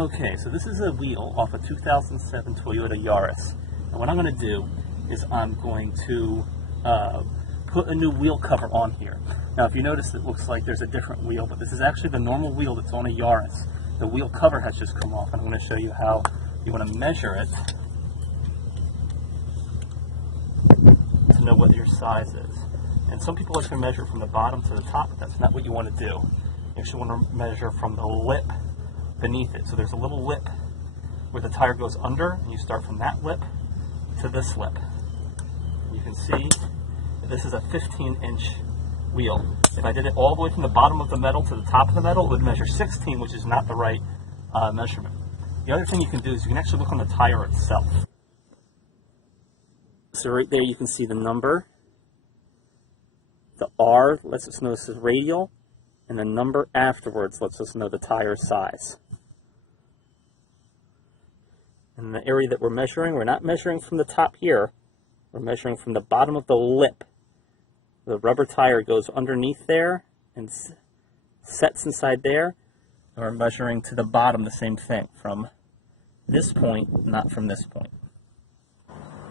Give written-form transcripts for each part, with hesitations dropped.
Okay, so this is a wheel off a 2007 Toyota Yaris. And what I'm going to do is I'm going to put a new wheel cover on here. Now if you notice, it looks like there's a different wheel, but this is actually the normal wheel that's on a Yaris. The wheel cover has just come off, and I'm going to show you how you want to measure it to know what your size is. And some people like to measure from the bottom to the top, but that's not what you want to do. You actually want to measure from the lip beneath it. So there's a little lip where the tire goes under, and you start from that lip to this lip. You can see that this is a 15-inch wheel. If I did it all the way from the bottom of the metal to the top of the metal, it would measure 16, which is not the right measurement. The other thing you can do is you can actually look on the tire itself. So right there you can see the number. The R lets us know this is radial, and the number afterwards lets us know the tire size. And the area that we're not measuring from the top here, we're measuring from the bottom of the lip. The rubber tire goes underneath there and sets inside there, and we're measuring to the bottom the same thing, from this point, not from this point.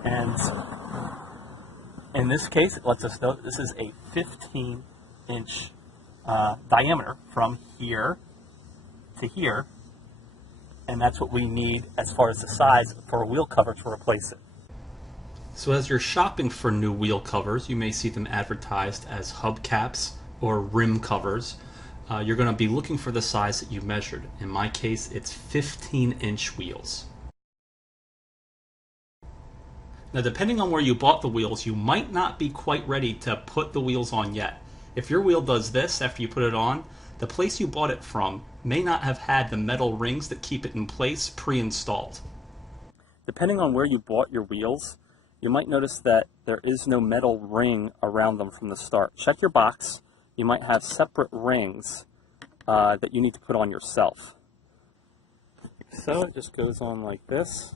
And in this case, it lets us know that this is a 15-inch diameter from here to here, and that's what we need as far as the size for a wheel cover to replace it. So as you're shopping for new wheel covers, you may see them advertised as hubcaps or rim covers. You're going to be looking for the size that you measured. In my case, it's 15-inch wheels. Now, depending on where you bought the wheels, you might not be quite ready to put the wheels on yet. If your wheel does this after you put it on, the place you bought it from may not have had the metal rings that keep it in place pre-installed. Depending on where you bought your wheels, you might notice that there is no metal ring around them from the start. Check your box. You might have separate rings that you need to put on yourself. So it just goes on like this.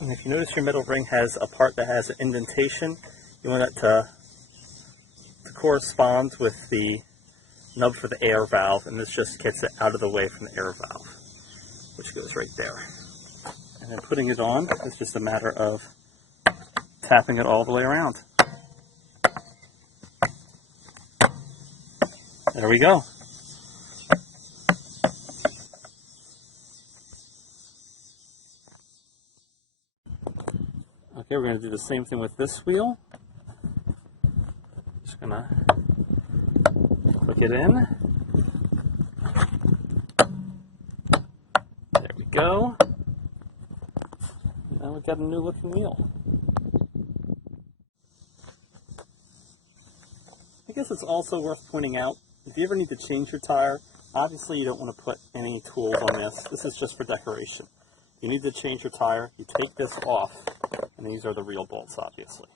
And if you notice your metal ring has a part that has an indentation, you want that to correspond with the nub for the air valve, and this just gets it out of the way from the air valve, which goes right there. And then putting it on is just a matter of tapping it all the way around. There we go. Okay, we're going to do the same thing with this wheel. Just going to click it in. There we go. Now we've got a new looking wheel. I guess it's also worth pointing out, if you ever need to change your tire, obviously you don't want to put any tools on this. This is just for decoration. You need to change your tire, you take this off, and these are the real bolts, obviously.